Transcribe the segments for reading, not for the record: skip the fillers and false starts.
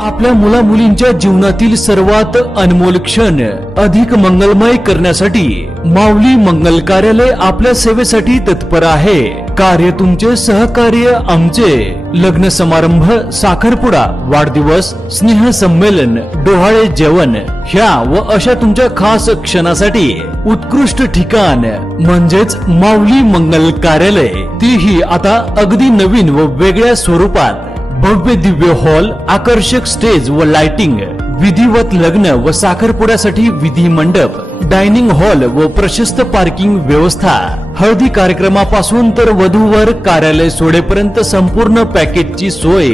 आपल्या मुला मुलींच्या जीवनातील सर्वात अनमोल क्षण अधिक मंगलमय करण्यासाठी माऊली मंगल कार्यालय आपल्या सेवेसाठी तत्पर आहे। कार्य तुमचे, सहकार्य आमचे। लग्न समारंभ, साखरपुडा, वाढदिवस, स्नेह संमेलन, डोहाळे जेवण ह्या व अशा तुमच्या खास क्षणासाठी उत्कृष्ट ठिकाण म्हणजेच माऊली मंगल कार्यालय, तीही आता अगदी नवीन व वेगळ्या स्वरूपात। भव्य दिव्य हॉल, आकर्षक स्टेज व लाइटिंग, विधिवत लग्न व साखरपुड्यासाठी विधी मंडप, डायनिंग हॉल व प्रशस्त पार्किंग व्यवस्था, हळदी कार्यक्रमापासून तर वधूवर कार्यालय सोडेपर्यंत संपूर्ण पॅकेजची सोय।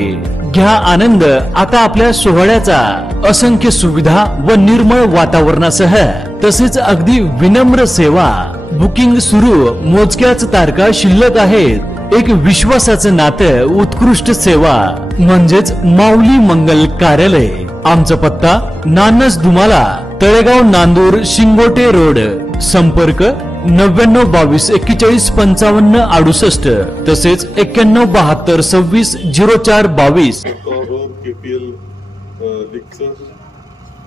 घ्या आनंद आता आपल्या सोहळ्याचा। असंख्य सुविधा व निर्मळ वातावरणासह तसेच अगदी विनम्र सेवा। बुकिंग सुरू, मोजक्याच तारखा शिल्लक आहेत। एक विश्वासाचं नातं, उत्कृष्ट सेवा म्हणजेच माऊली मंगल कार्यालय। आमचा पत्ता नानस दुमाला, तळेगाव, नांदूर, शिंगोटे रोड। संपर्क 99 22 41 55 68 तसेच 91 72 26 04 22।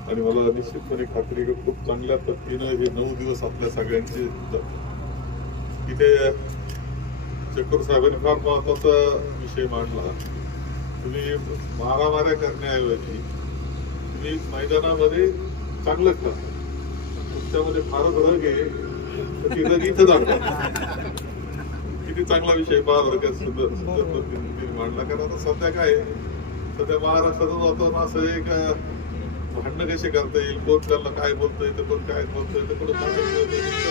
आणि मला निश्चितपणे खात्री आहे खूप चांगल्या पद्धतीने हे 9 दिवस आपल्या सगळ्यांचे इथे चक्कर साहेबांनी फार महत्वाचा विषय मांडला। तुम्ही मारामाऱ्या करण्याऐवजी तुम्ही मैदानामध्ये चांगलं खेळा। तुमच्यामध्ये फारच रग आहे ती रग इथं दाखवा। किती चांगला विषय फार सुंदर पद्धतीने मांडला। कारण आता सध्या काय सध्या महाराष्ट्रात वातावरण असं आहे का भांडणं कसे करता येईल, कोण त्याला काय बोलतोय तर कोण काय बोलतोय तर कोण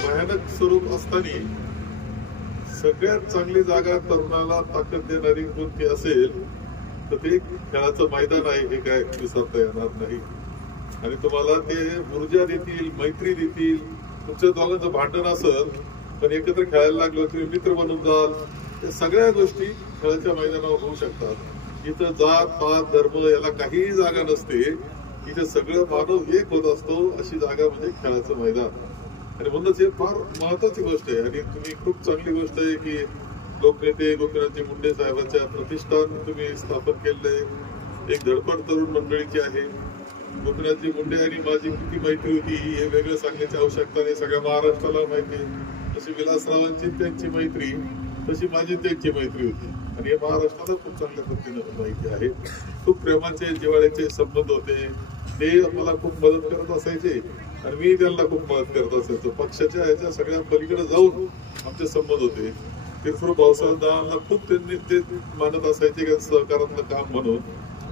भयानक स्वरूप असताना सगळ्यात चांगली जागा तरुणाला ताकद देणारी कोणती असेल तर ते खेळाचं मैदान आहे, हे काय विसरता येणार नाही। आणि तुम्हाला ते ऊर्जा देतील, मैत्री देतील। तुमच्या दोघांचं भांडण असेल पण एकत्र खेळायला लागलो, तुम्ही मित्र बनून जाल, या सगळ्या गोष्टी खेळाच्या मैदानावर होऊ शकतात। इथं जात पात धर्म याला काहीही जागा नसते। इथे सगळं मानव एक होत असतो, अशी जागा म्हणजे खेळाचं मैदान। आणि म्हणूनच हे फार महत्वाची गोष्ट आहे। आणि तुम्ही खूप चांगली गोष्ट आहे की लोकनेते गोपीनाथजी मुंडे साहेबांच्या प्रतिष्ठान तुम्ही स्थापन केलंय। एक धडपड तरुण मंडळीची आहे। गोपीनाथजी मुंडे आणि माझी किती मैत्री होती हे वेगळं सांगण्याची आवश्यकता नाही, सगळ्या महाराष्ट्राला माहिती। तशी विलासरावांची त्यांची मैत्री, तशी माझी त्यांची मैत्री होती आणि हे महाराष्ट्राला खूप चांगल्या पद्धतीने माहिती आहे। खूप प्रेमाचे जिव्हाळ्याचे संबंध होते। ते मला खूप मदत करत असायचे आणि मी त्यांना खूप मदत करत असायचो। पक्षाच्या ह्याच्या सगळ्या पलीकडे जाऊन आमचे संबंध होते। तिरफुर भाऊसाहेबांना खूप त्यांनी ते मानत असायचे की सहकारातलं काम म्हणून।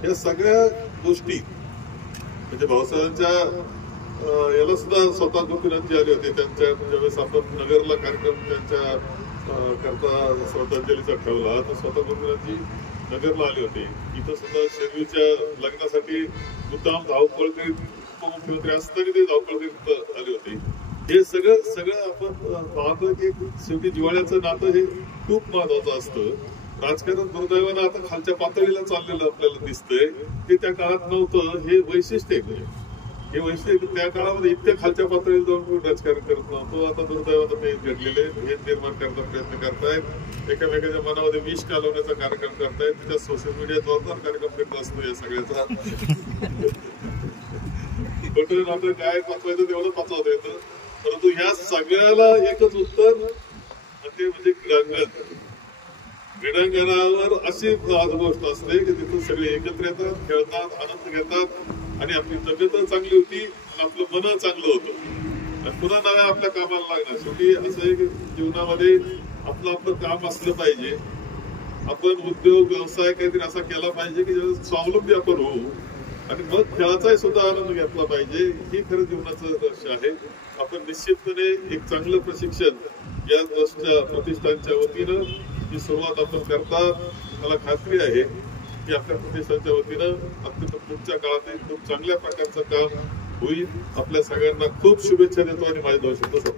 या सगळ्या गोष्टी म्हणजे भाऊसाहेबांच्या याला सुद्धा स्वतः गोपीनाथजी आले होते। त्यांच्या ज्यावेळेस आपण नगरला कार्यक्रम त्यांच्या करता श्रद्धांजलीचा ठेवला तर स्वतः गोपीनाथजी नगरला आले होते। इथं सुद्धा शेरवीच्या लग्नासाठी मुद्दाम धावपळ करीत उपमुख्यमंत्री असताना ते धावपळ करीत आले होते। हे सगळं आपण पाहतो की शेवटी जिव्हाळ्याचं नातं हे खूप महत्वाचं असतं। राजकारण दुर्दैवानं आता खालच्या पातळीला चाललेलं आपल्याला दिसतंय, ते त्या काळात नव्हतं। हे वैशिष्ट्य आहे, हे वैशिष्ट्य त्या काळामध्ये इतक्या खालच्या पातळीला जाऊन राजकारण करत नव्हतो। आता दुर्दैवानं ते घडलेले हे निर्माण करण्याचा प्रयत्न करतायत, एकमेकांच्या मनामध्ये विष घालवण्याचा कार्यक्रम करतायत। त्याच्या सोशल मीडिया जोरदार कार्यक्रम करत असतो या सगळ्याचा। बटन आपण काय पचवायचं तेवढं पचवता येतं, परंतु ह्या सगळ्याला एकच उत्तर ते म्हणजे क्रीडांगण। क्रीडांगणावर अशी गोष्ट असते की तिथून सगळे एकत्र येतात, खेळतात, आनंद घेतात आणि आपली तब्येत चांगली होती आणि आपलं मन चांगलं होतं आणि पुन्हा नव्या आपल्या कामाला लागणार। शेवटी असं आहे की जीवनामध्ये आपलं काम असलं पाहिजे। आपण उद्योग व्यवसाय काहीतरी असा केला पाहिजे की ज्याला स्वावलंबी आपण होऊ आणि मग खेळाचाही सुद्धा आनंद घेतला पाहिजे। ही खरं जीवनाचं लक्ष्य आहे। आपण निश्चितपणे एक चांगलं प्रशिक्षण या ट्रस्टच्या प्रतिष्ठानच्या वतीनं ही सुरुवात आपण करतात। मला खात्री आहे की आपल्या प्रतिष्ठानच्या वतीनं अत्यंत पुढच्या काळात खूप चांगल्या प्रकारचं काम होईल। आपल्या सगळ्यांना खूप शुभेच्छा देतो आणि माझे 2 शब्द